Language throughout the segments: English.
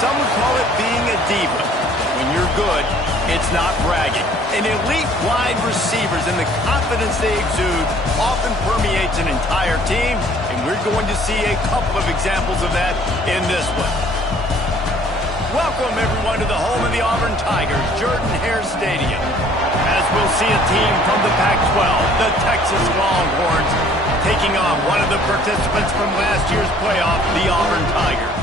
some would call it being a diva. When you're good, it's not bragging. And elite wide receivers and the confidence they exude often permeates an entire team, and we're going to see a couple of examples of that in this one. Welcome, everyone, to the home of the Auburn Tigers, Jordan-Hare Stadium. As we'll see a team from the Pac-12, the Texas Longhorns, taking on one of the participants from last year's playoff, the Auburn Tigers.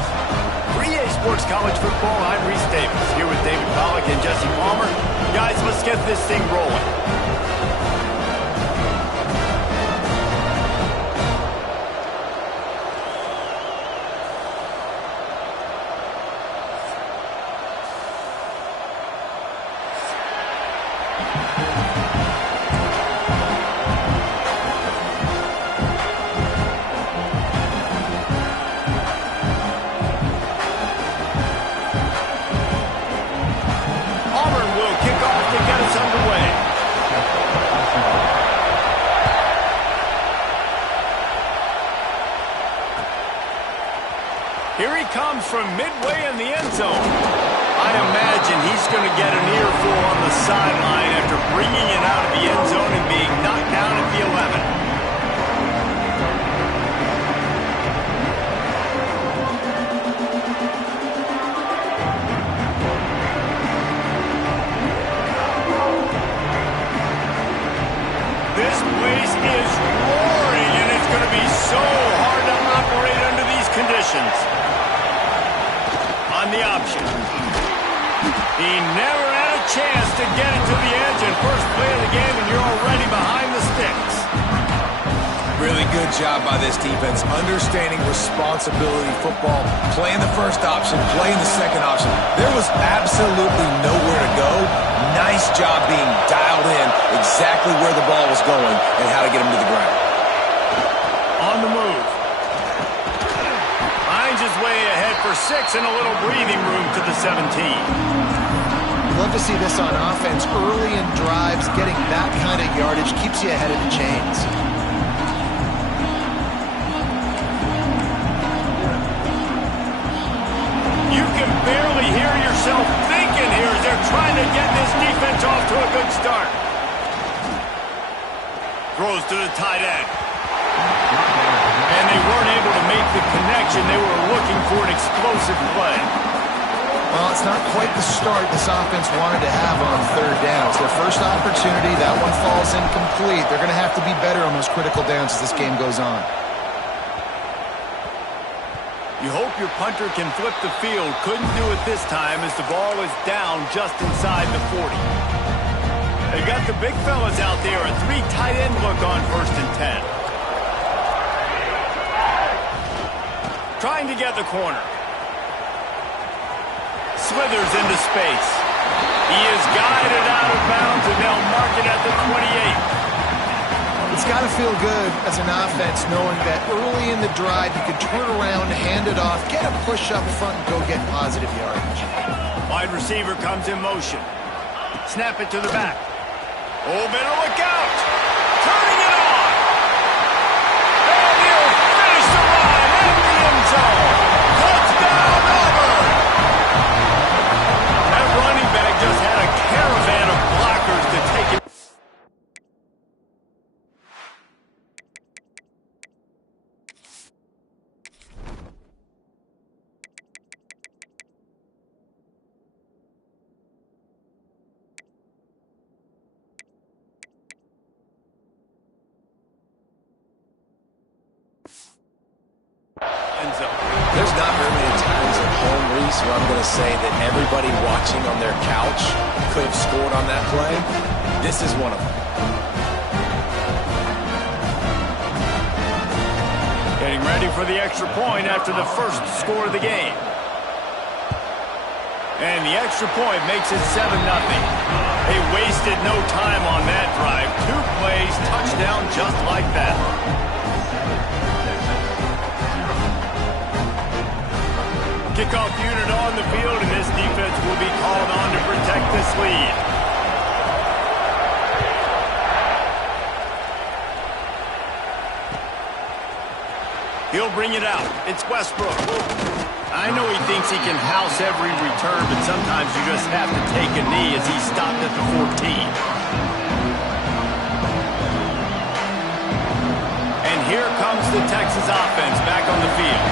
For EA Sports College Football, I'm Reese Davis, here with David Pollack and Jesse Palmer. Guys, let's get this thing rolling. Here he comes from midway in the end zone. I imagine he's going to get an earful on the sideline after bringing it out of the end zone and being knocked down at the 11. This place is roaring, and it's going to be so hard to operate under these conditions. On the option. He never had a chance to get it to the edge, and first play of the game, and you're already behind the sticks. Really good job by this defense, understanding responsibility football, playing the first option, playing the second option. There was absolutely nowhere to go. Nice job being dialed in exactly where the ball was going and how to get him to the ground. On the move. Finds his way ahead for 6 and a little breathing room to the 17. Love to see this on offense. Early in drives, getting that kind of yardage keeps you ahead of the chains. You can barely hear yourself thinking here as they're trying to get this defense off to a good start. Throws to the tight end. And they weren't able to make the connection. They were looking for an explosive play. Well, it's not quite the start this offense wanted to have on third down. It's their first opportunity. That one falls incomplete. They're going to have to be better on those critical downs as this game goes on. You hope your punter can flip the field. Couldn't do it this time as the ball is down just inside the 40. They got the big fellas out there. A 3 tight end look on 1st and 10. Trying to get the corner. Slithers into space. He is guided out of bounds, and they'll mark it at the 28. It's got to feel good as an offense knowing that early in the drive you can turn around, hand it off, get a push up front, and go get positive yardage. Wide receiver comes in motion. Snap it to the back. Oh, better look out. Turning it on. And he'll finish the line in the end zone. Touchdown, Auburn. That running back just had a caravan of blockers to take it. There's not very many times at home, Reese, where I'm going to say that everybody watching on their couch could have scored on that play. This is one of them. Getting ready for the extra point after the first score of the game. And the extra point makes it 7-0. They wasted no time on that drive. 2 plays, touchdown just like that. Kickoff unit on the field, and this defense will be called on to protect this lead. He'll bring it out. It's Westbrook. I know he thinks he can house every return, but sometimes you just have to take a knee as he stopped at the 14. And here comes the Texas offense back on the field.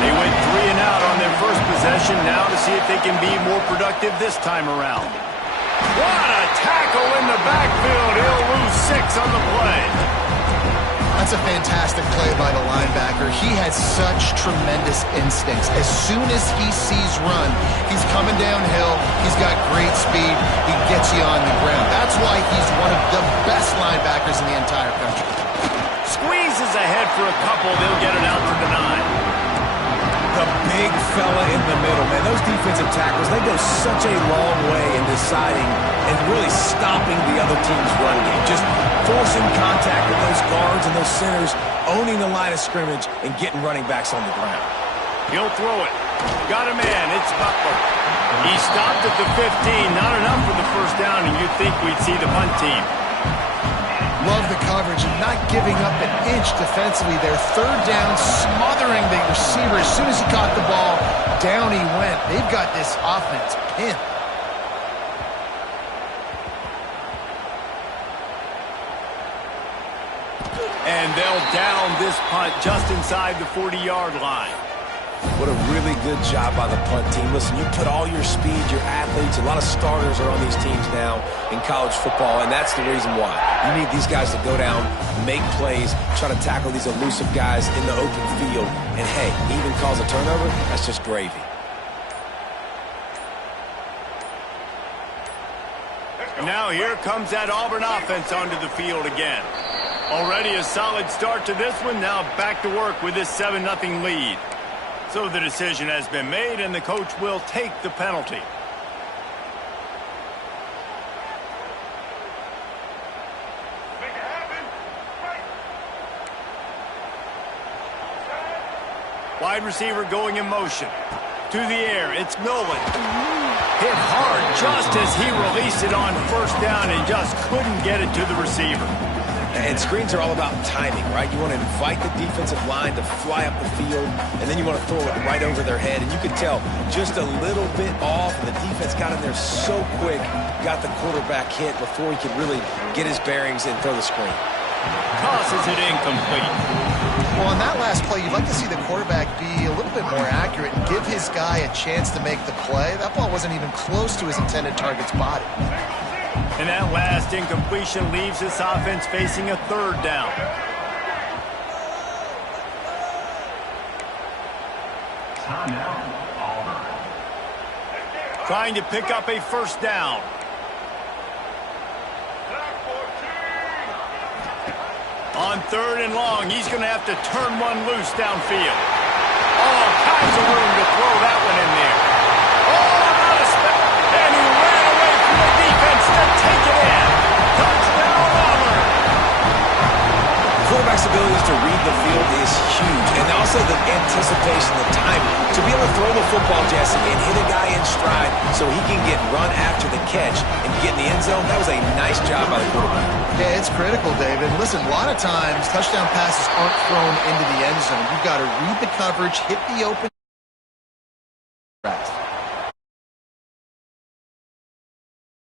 They went 3 and out on their first possession, now to see if they can be more productive this time around. What a tackle in the backfield. He'll lose 6 on the play. That's a fantastic play by the linebacker. He has such tremendous instincts. As soon as he sees run, he's coming downhill. He's got great speed. He gets you on the ground. That's why he's one of the best linebackers in the entire country. Squeezes ahead for a couple. They'll get it out to the 9. The big fella in the middle, man. Those defensive tackles, they go such a long way in deciding and really stopping the other team's run game. Just forcing contact with those guards and those centers, owning the line of scrimmage, and getting running backs on the ground. He'll throw it. Got a man. It's Butler. He stopped at the 15. Not enough for the first down, and you'd think we'd see the punt team. Love the coverage and not giving up an inch defensively. Their third down, smothering the receiver. As soon as he caught the ball, down he went. They've got this offense pinned. And they'll down this punt just inside the 40-yard line. What a really good job by the punt team. Listen, you put all your speed, your athletes, a lot of starters are on these teams now in college football, and that's the reason why. You need these guys to go down, make plays, try to tackle these elusive guys in the open field, and hey, even cause a turnover, that's just gravy. Now here comes that Auburn offense onto the field again. Already a solid start to this one, now back to work with this 7-0 lead. So the decision has been made, and the coach will take the penalty. Wide receiver going in motion. To the air, it's Nolan. Hit hard just as he released it on first down and just couldn't get it to the receiver. And screens are all about timing, right? You want to invite the defensive line to fly up the field, and then you want to throw it right over their head. And you could tell just a little bit off, and the defense got in there so quick, got the quarterback hit before he could really get his bearings and throw the screen. Tosses it incomplete. Well, on that last play, you'd like to see the quarterback be a little bit more accurate and give his guy a chance to make the play. That ball wasn't even close to his intended target's body. And that last incompletion leaves this offense facing a third down. Trying to pick up a first down. On 3rd and long, he's going to have to turn one loose downfield. All kinds of room to throw that one in there. Oh, not a spell. And he ran away from the defense to take it in. Touchdown, Auburn. Quarterback's abilities to read the field is huge. And also the anticipation, the timing. To be able to throw the football, Jesse, and hit a guy in stride so he can get run after the catch and get in the end zone, that was a nice job by the quarterback. Yeah, it's critical, David. Listen, a lot of times touchdown passes aren't thrown into the end zone. You've got to read the coverage, hit the open